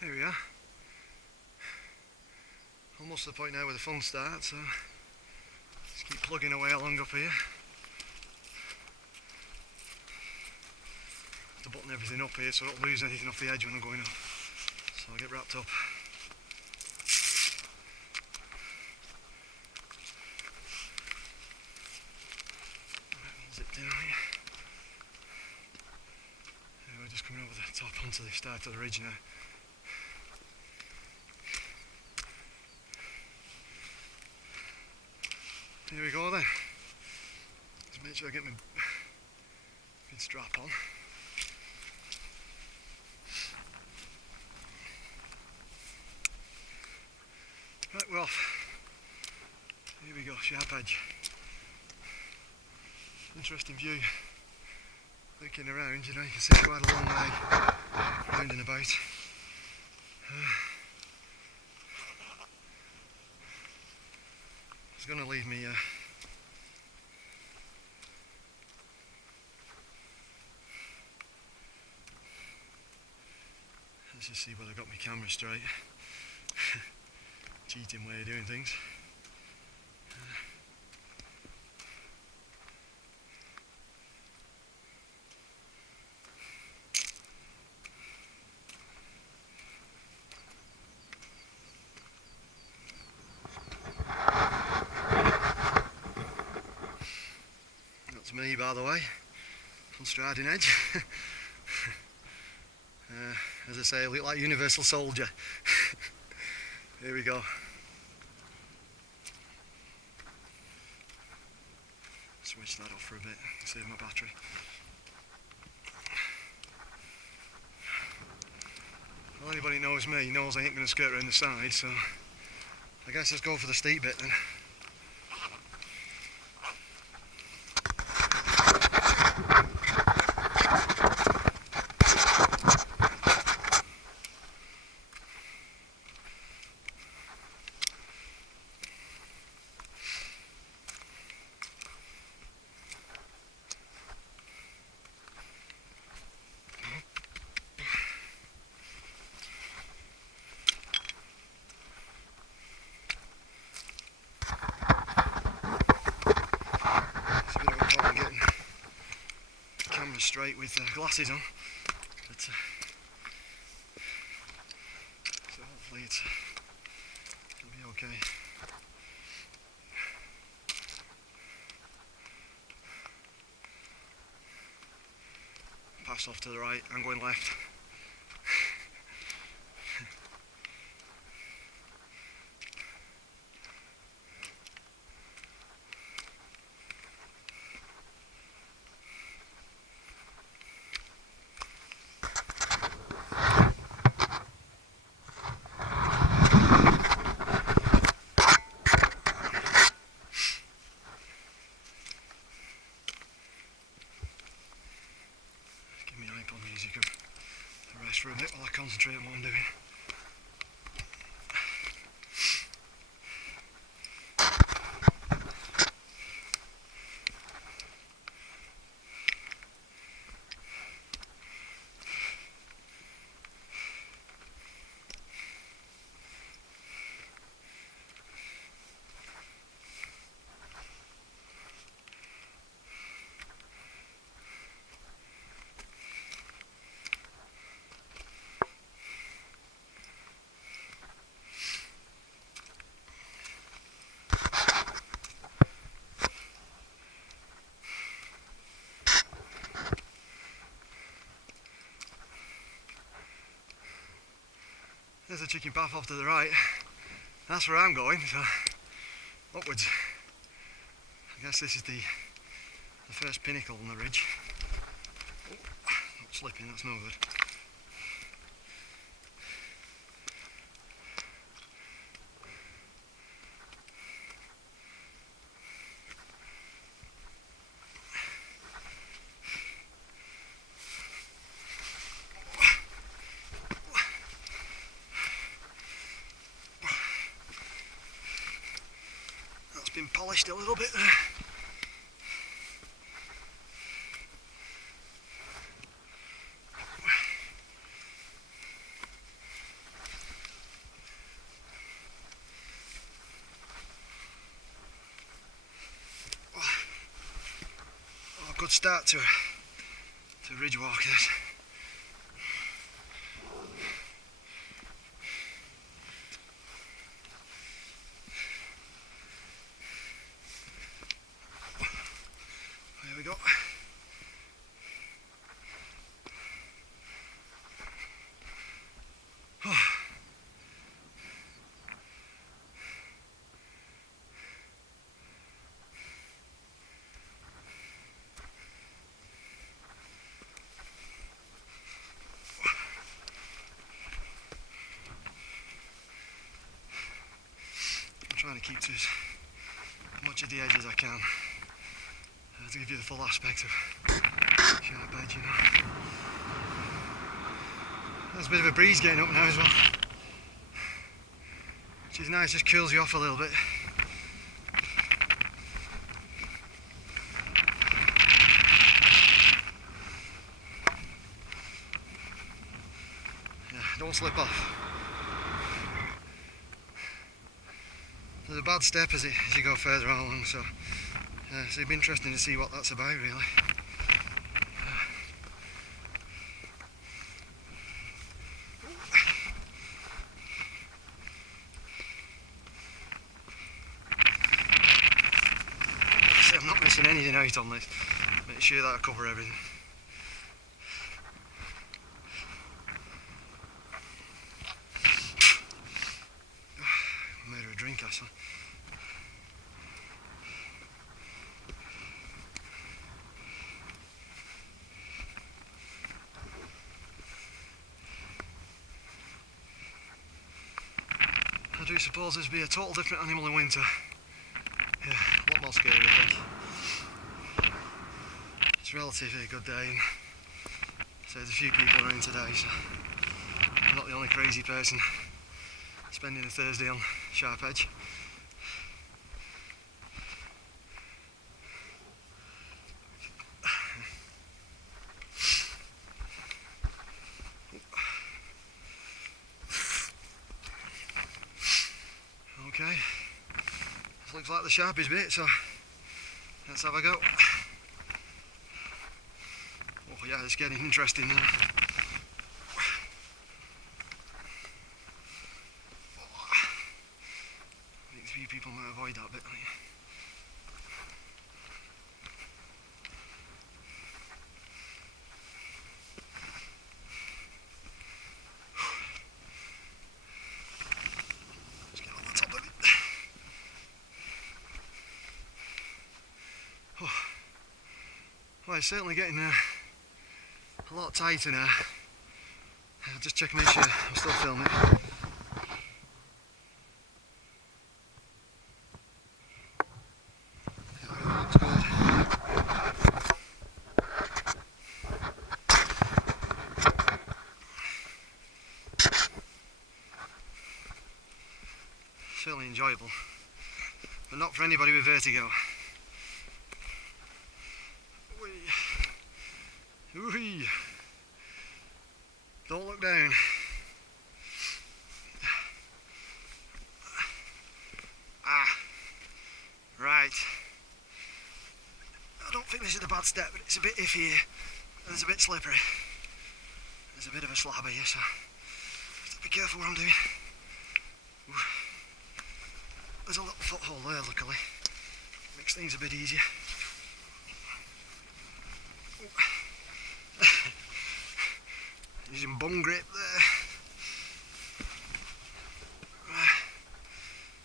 There we are. Almost to the point now where the fun starts, so just keep plugging away along up here. Have to button everything up here so I don't lose anything off the edge when I'm going up. So I'll get wrapped up. Zip down here. Yeah, we're just coming over the top onto the start of the ridge now. Here we go then. Let's make sure I get my good strap on. Right, we're off. Here we go, sharp edge. Interesting view. Looking around, you know, you can see quite a long way round and about. It's going to leave me let's just see whether I got my camera straight. Cheating way of doing things. That's me, by the way, on striding edge. As I say, I look like Universal Soldier. Here we go. Switch that off for a bit, save my battery. Well, anybody who knows me knows I ain't going to skirt around the side, so I guess let's go for the steep bit then. Straight with glasses on, but so hopefully it'll be okay. Pass off to the right, I'm going left. For a bit while I concentrate on what I'm doing. There's a chicken path off to the right. That's where I'm going, so upwards. I guess this is the first pinnacle on the ridge. Oh, not slipping, that's no good. Been polished a little bit there. good start to a ridge walk, this. There we go. Oh. I'm trying to keep to as much of the edge as I can to give you the full aspect of sharp edge, you know. There's a bit of a breeze getting up now as well, which is nice, just cools you off a little bit. Yeah, don't slip off. There's a bad step as you go further along, so it'd be interesting to see what that's about, really. I'm not missing anything out on this. Make sure that I cover everything. I made her a drink, actually. I do suppose this would be a total different animal in winter. Yeah, a lot more scary, I think. It's a relatively good day, and so there's a few people around today, so I'm not the only crazy person spending a Thursday on sharp edge. Okay, this looks like the sharpest bit, so let's have a go. Oh yeah, it's getting interesting now. I think a few people might avoid that bit, I think. Let's get on the top of it. Oh. Well, it's certainly getting a lot tighter now. I'll just check and make sure I'm still filming. Yeah, looks good. Certainly enjoyable, but not for anybody with vertigo. Whee. Don't look down. Ah, right. I don't think this is a bad step, but it's a bit iffy here, and it's a bit slippery. There's a bit of a slab here, so have to be careful what I'm doing. Ooh. There's a little foothold there, luckily. Makes things a bit easier. Using bum grip there.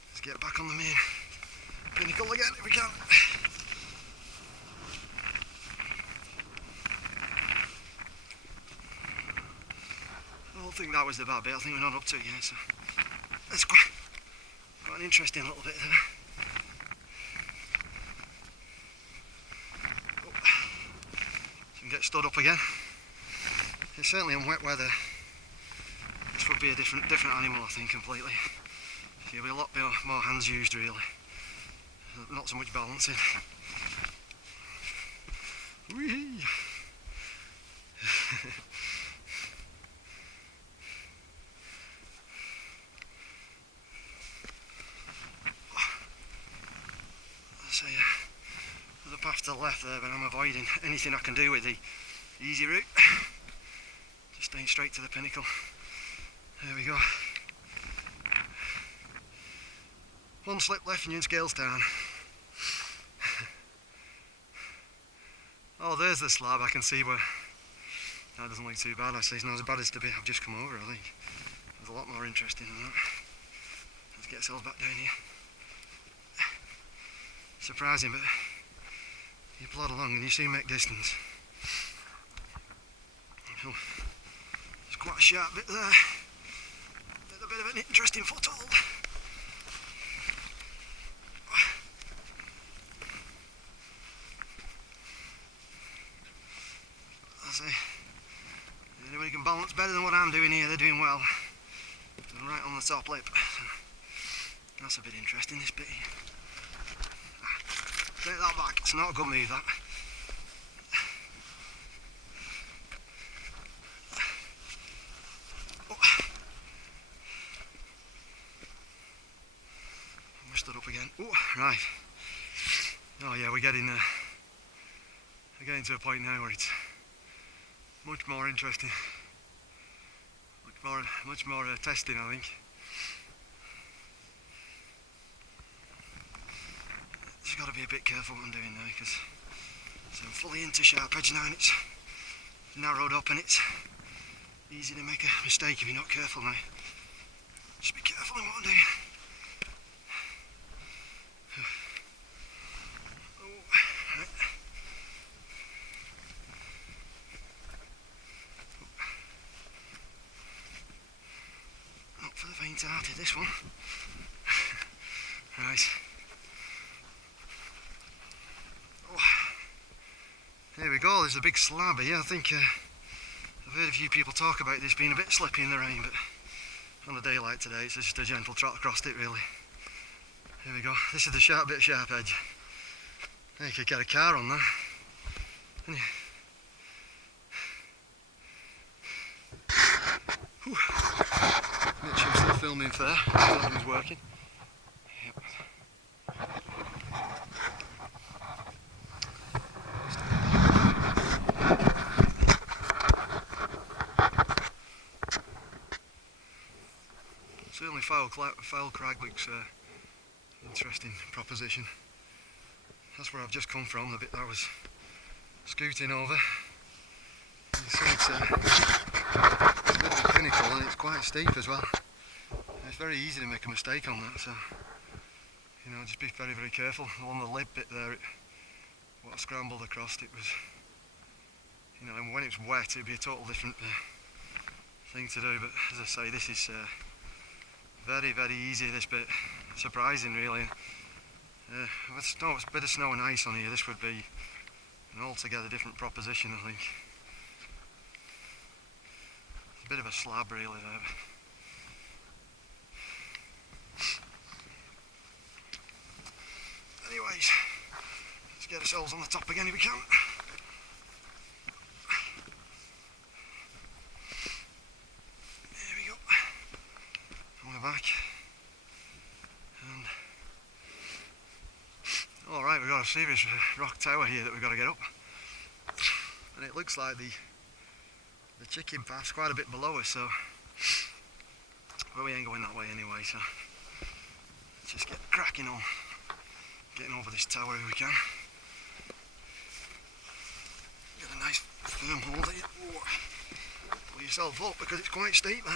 Let's get back on the main pinnacle again if we can. I don't think that was the bad bit, I think we're not up to it yet, so that's quite an interesting little bit there. Oh. So we can get stood up again. It's certainly in wet weather. This would be a different animal, I think, completely. There'll be a lot more hands used, really. Not so much balancing. Whee! So yeah, there's a path to the left there, but I'm avoiding anything I can do with the easy route. Just staying straight to the pinnacle. There we go. One slip left and you're in scales down. Oh, there's the slab. I can see where that doesn't look too bad. Actually, it's not as bad as the bit I've just come over. I think there's a lot more interesting than that. Let's get ourselves back down here. Surprising, but you plod along and you soon make distance. Oh, there's quite a sharp bit there. There's a bit of an interesting foothold. I say, anybody can balance better than what I'm doing here, they're doing well. I'm right on the top lip. That's a bit interesting, this bit here. Take that back, it's not a good move, that. Oh. I stood up again. Oh, right. Oh yeah, we're getting to a point now where it's much more interesting. Much more testing, I think. Just got to be a bit careful what I'm doing now, because I'm fully into sharp edge now and it's narrowed up and it's easy to make a mistake if you're not careful now. Just be careful in what I'm doing. Oh, right. Not for the faint-hearted, this one. Right. There we go, there's a big slab here. I think I've heard a few people talk about this being a bit slippy in the rain, but on a day like today it's just a gentle trot across it really. Here we go, this is the sharp bit of sharp edge. You could get a car on there. Make sure I'm still filming fair, filming's working. Yep. Certainly Foule Crag looks interesting proposition. That's where I've just come from, the bit that I was scooting over. You see it's a bit of a pinnacle and it's quite steep as well. It's very easy to make a mistake on that, so you know, just be very, very careful. On the lip bit there, what I scrambled across, it was, you know, and when it's wet it'd be a total different thing to do, but as I say, this is very, very easy, this bit. Surprising really. With a bit of snow and ice on here, this would be an altogether different proposition, I think. It's a bit of a slab really there. Anyways, let's get ourselves on the top again if we can. There we go. And we're back. And alright, we've got a serious rock tower here that we've got to get up. And it looks like the chicken path's quite a bit below us, so well, we ain't going that way anyway, so let's just get cracking on getting over this tower if we can. Get a nice firm hold here. Pull yourself up because it's quite steep there.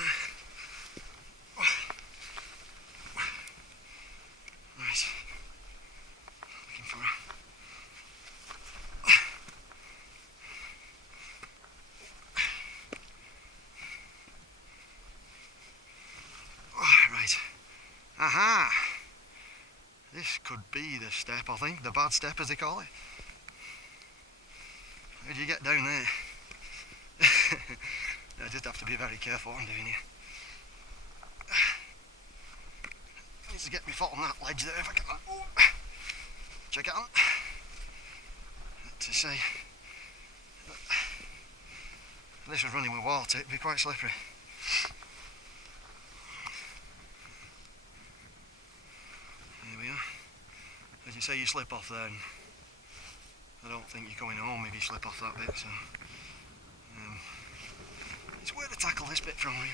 Right. Looking for a right. Aha! This could be the step, I think, the bad step as they call it. How do you get down there? I just have to be very careful what I'm doing here. I need to get my foot on that ledge there if I can. Oh. Check it out. To say, if this was running with water, it'd be quite slippery. Here we are. As you say, you slip off there and I don't think you're going home if you slip off that bit, so it's where to tackle this bit from, really.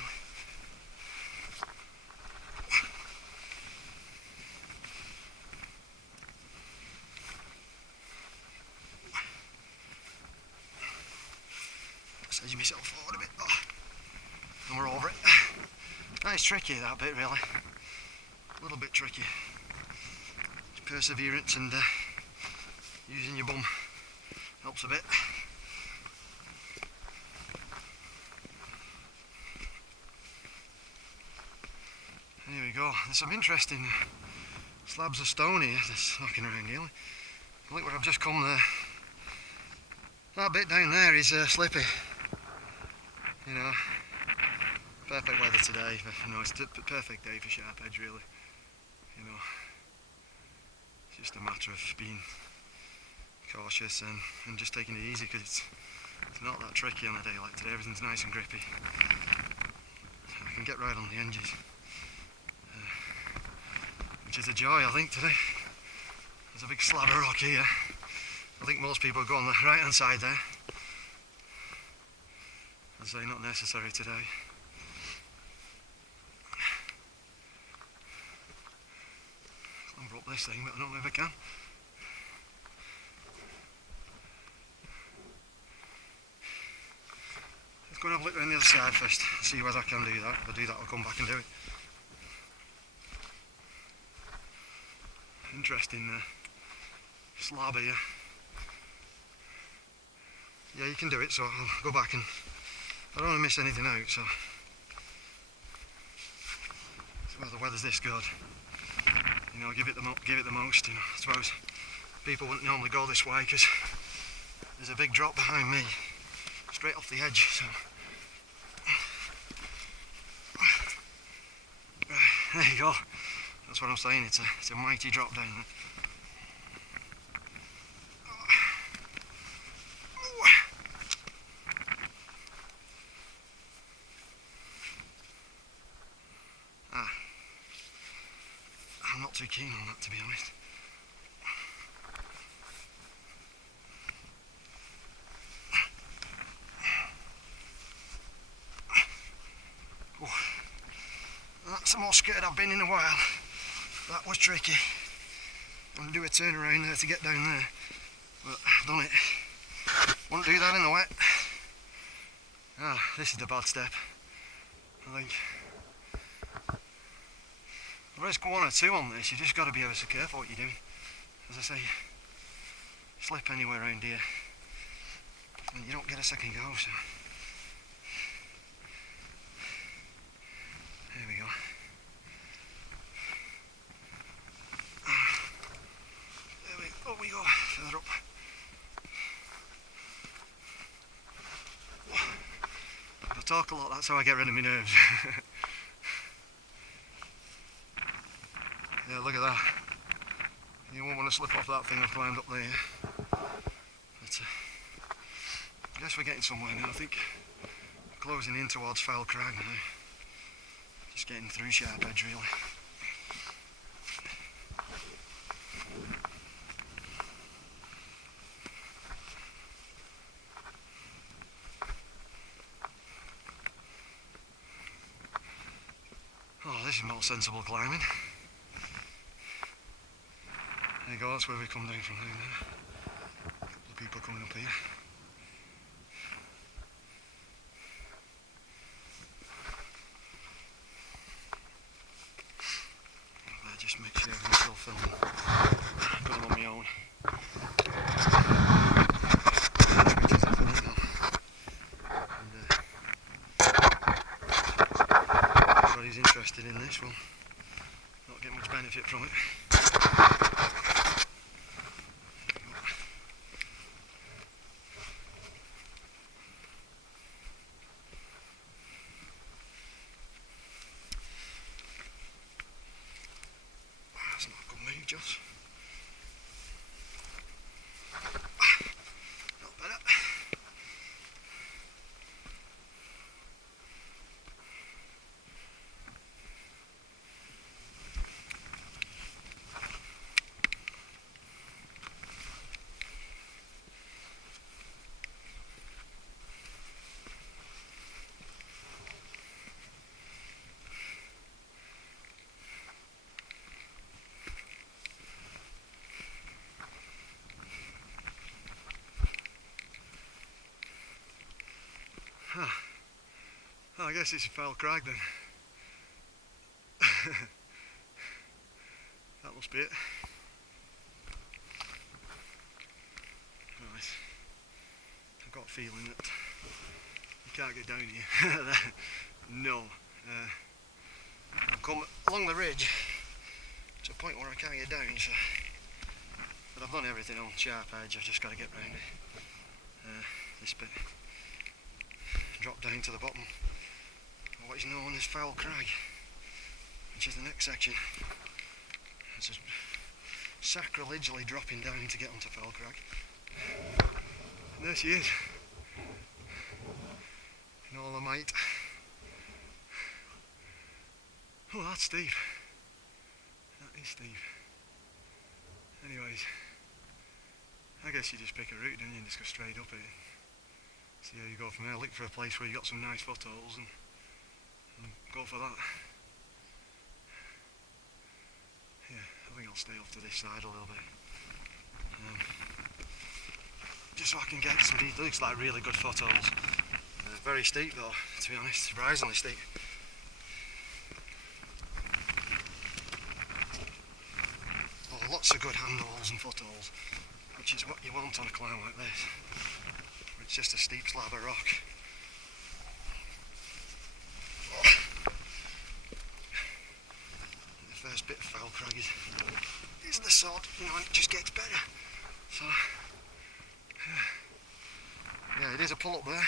Edging myself forward a bit, and we're over it. That is tricky, that bit, really. A little bit tricky. Perseverance and using your bum helps a bit. Here we go. There's some interesting slabs of stone here that's knocking around here. Look where I've just come there. That bit down there is slippy. You know, perfect weather today. You know, it's a perfect day for sharp edge, really. You know, it's just a matter of being cautious and just taking it easy, because it's not that tricky on a day like today. Everything's nice and grippy. I can get right on the edges, which is a joy, I think, today. There's a big slab of rock here. I think most people go on the right hand side there. I'd say not necessary today. Clamber up this thing, but I don't know if I can. Let's go and have a look around the other side first, see whether I can do that. If I do that, I'll come back and do it. Interesting slab here. Yeah, you can do it, so I'll go back, and I don't want to miss anything out, so well, the weather's this good. You know, give it the most. You know, I suppose people wouldn't normally go this way because there's a big drop behind me, straight off the edge. So there you go. That's what I'm saying. It's a mighty drop down there. I'm not too keen on that, to be honest. Oh, that's the most scared I've been in a while. That was tricky. I'm going to do a turn around there to get down there, but I've done it. Wouldn't do that in the wet. This is the bad step, I think. Risk 1 or 2 on this. You just got to be ever so careful what you're doing. As I say, slip anywhere around here and you don't get a second go, so there we go. Up we go, further up. I talk a lot, that's how I get rid of my nerves. Yeah, look at that. You won't want to slip off that thing I've climbed up there. But I guess we're getting somewhere now. I think we're closing in towards Foule Crag now. Just getting through sharp edge, really. Oh, this is more sensible climbing. There you go, that's where we come down from down there. The people coming up here. I just make sure everything's still filming, because I'm on my own. Switches off in it now. And everybody's interested in this will not get much benefit from it. That's not a good move, Joss. Not better. I guess it's a Foule Crag then. That must be it. Right. I've got a feeling that you can't get down here. No. I've come along the ridge to a point where I can't get down, so, but I've done everything on sharp edge. I've just got to get round it. This bit. Drop down to the bottom of what is known as Foule Crag, which is the next section. It's just sacrilegiously dropping down to get onto Foule Crag. And there she is, in all her might. Oh, that's steep. That is steep. Anyways, I guess you just pick a route, don't you, and just go straight up it. See how you go from there. Look for a place where you got some nice footholds and go for that. Yeah, I think I'll stay off to this side a little bit. Just so I can get some deep. It looks like really good footholds. Very steep though, to be honest, surprisingly steep. Oh, lots of good handholds and footholds, which is what you want on a climb like this. It's just a steep slab of rock. The first bit of Foule Crag is the sod, you know, and it just gets better. So, yeah, it is a pull up there.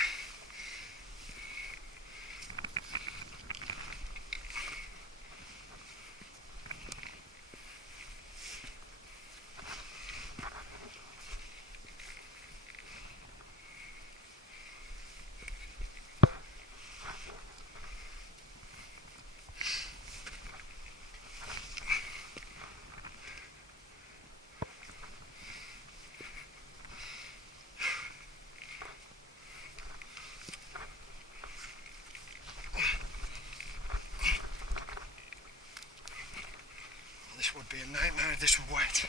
Would be a nightmare if this were wet.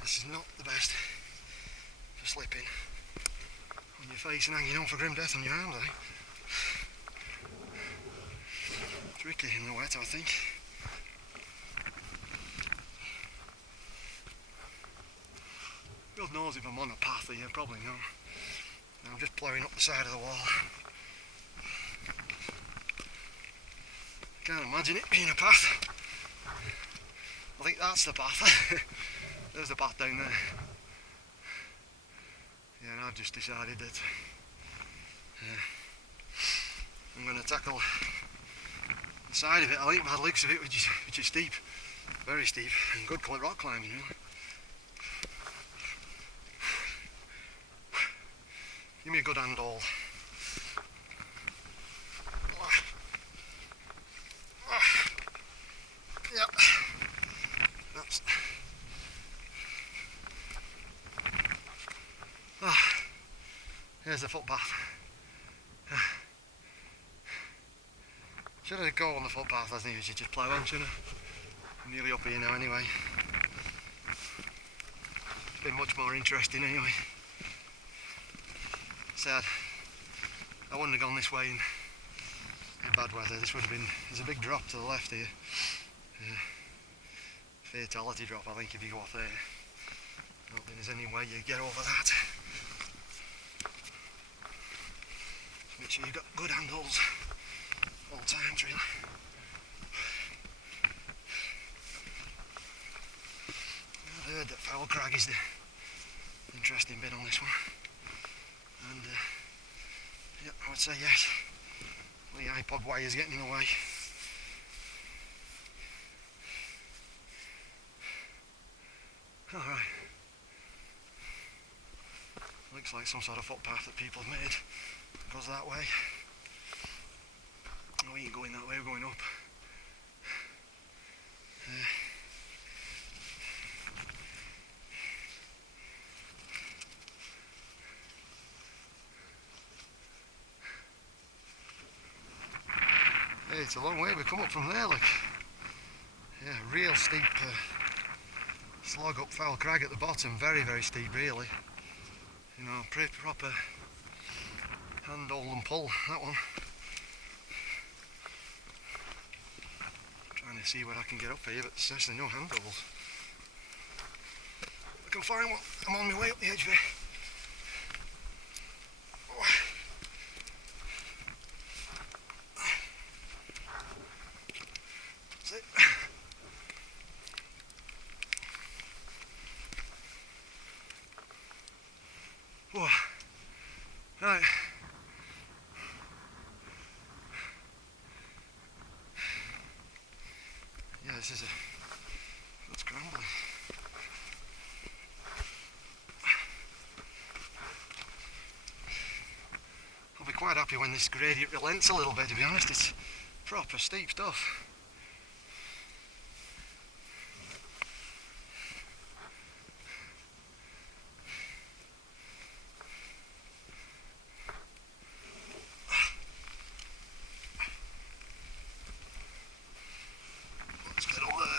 This is not the best for slipping on your face and hanging on for grim death on your arms, I think. Tricky in the wet, I think. God knows if I'm on a path here, probably not. I'm just ploughing up the side of the wall. I can't imagine it being a path. I think that's the path. There's the path down there. Yeah, and I've just decided that I'm going to tackle the side of it. I think by the looks of it, which is steep, very steep, and good rock climbing really. Give me a good handhold. Yep. That's. Here's the footpath. Should I go on the footpath as I should just plough on, shouldn't I? I'm nearly up here now anyway. It's been much more interesting anyway. Sad. I wouldn't have gone this way in bad weather. This would have been. There's a big drop to the left here. Fatality drop, I think, if you go off there. I don't think there's any way you get over that. Make sure you've got good handholds all times, really. I've heard that Foule Crag is the interesting bit on this one, and yeah, I would say yes. The iPod wire's getting in the way. Alright. Looks like some sort of footpath that people have made. It goes that way. Oh, we ain't going that way, we're going up. Hey, it's a long way we come up from there, look. Yeah, real steep slog up Foule Crag at the bottom, very, very steep really. You know, pretty proper handhold and pull, that one. see what I can get up here, but there's actually no handholds. I can find one. I'm on my way up the edge there. That's it. Whoa. Right. Yeah, this is it's crumbling. I'll be quite happy when this gradient relents a little bit, to be honest. It's proper steep stuff. Let's get over there.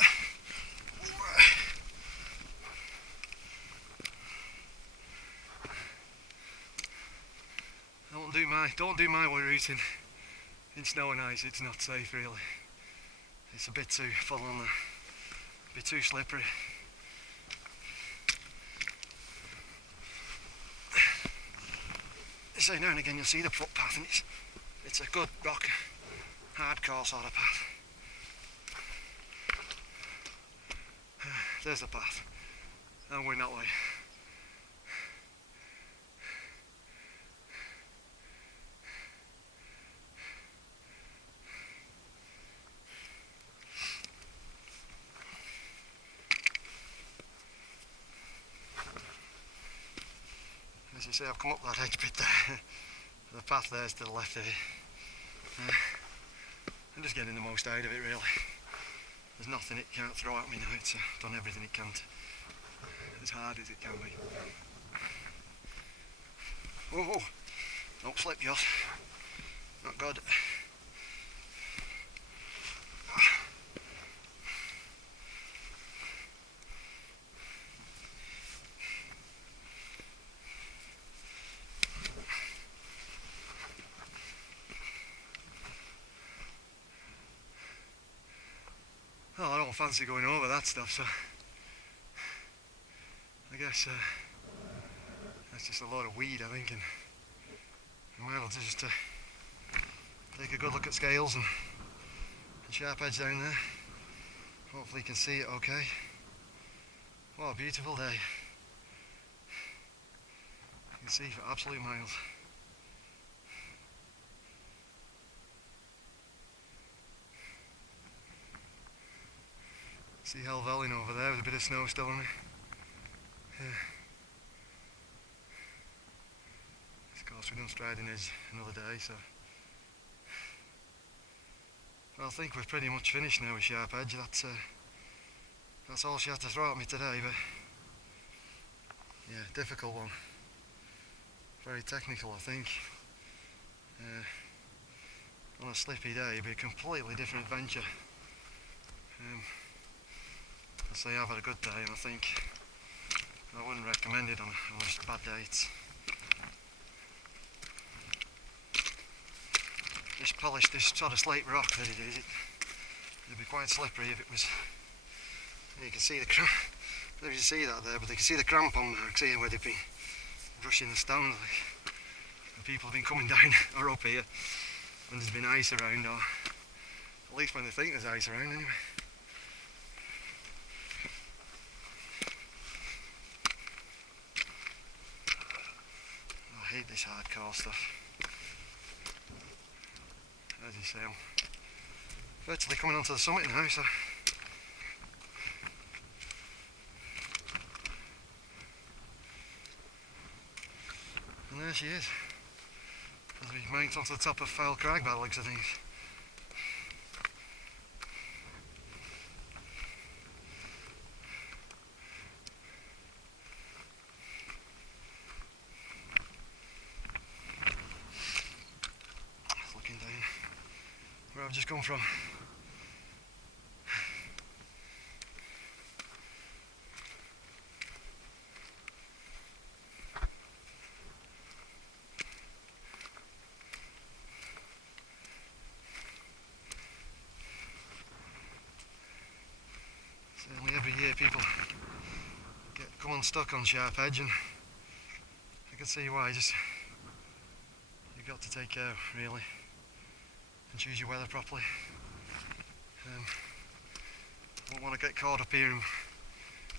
Don't do my route in snow and ice. It's not safe, really. It's a bit too full on there, a bit too slippery. So now and again you'll see the footpath, and it's a good rock, hardcore sort of path. There's the path. I'm going that way. As you see, I've come up that edge bit there. The path there's to the left here. I'm just getting the most out of it, really. There's nothing it can't throw at me now. It's done everything it can, as hard as it can be. Whoa, don't slip, Joss. Not good. Well, I don't fancy going over that stuff, so I guess that's just a load of weed, I think, and I might as well just take a good look at scales and sharp edge down there. Hopefully you can see it okay. What a beautiful day. You can see for absolute miles. See Helvellyn over there with a bit of snow still on it. Yeah. Of course we're done striding edge another day, so well, I think we're pretty much finished now with sharp edge. That's all she had to throw at me today, but yeah, difficult one. Very technical, I think. On a slippy day it'd be a completely different adventure. I say I've had a good day, and I think I wouldn't recommend it on a bad day. This polished, this sort of slate rock that it is, it'd be quite slippery if it was. You can see the cramp. I don't know if you see that there, but you can see the cramp on marks here where they've been brushing the stones. Like, and people have been coming down or up here when there's been ice around, or at least when they think there's ice around anyway. I hate this hardcore stuff. As you say, I'm virtually coming onto the summit now, so and there she is, as we mount onto the top of Foule Crag by the looks of things. Looking down where I've just come from. people come unstuck on sharp edge, and I can see why. Just you've got to take care really and choose your weather properly. Won't want to get caught up here in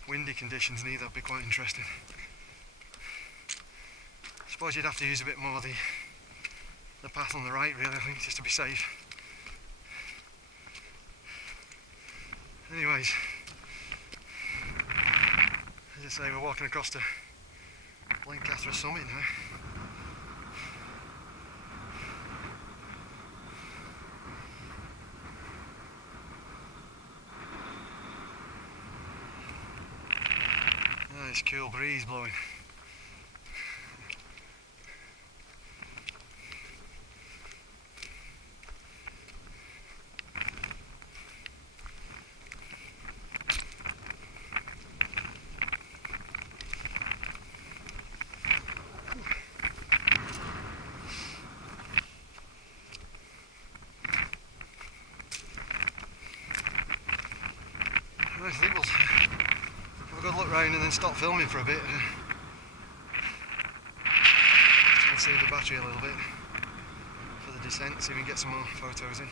windy conditions neither. That'd be quite interesting. I suppose you'd have to use a bit more the path on the right really, I think, just to be safe. Anyways, as I say, we're walking across to Blencathra summit now. Nice cool breeze blowing. I think we'll have a good look round and then stop filming for a bit. Try and save the battery a little bit for the descent, so we can get some more photos in.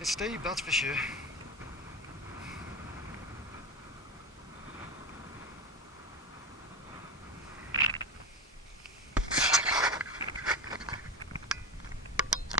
It's steep, that's for sure.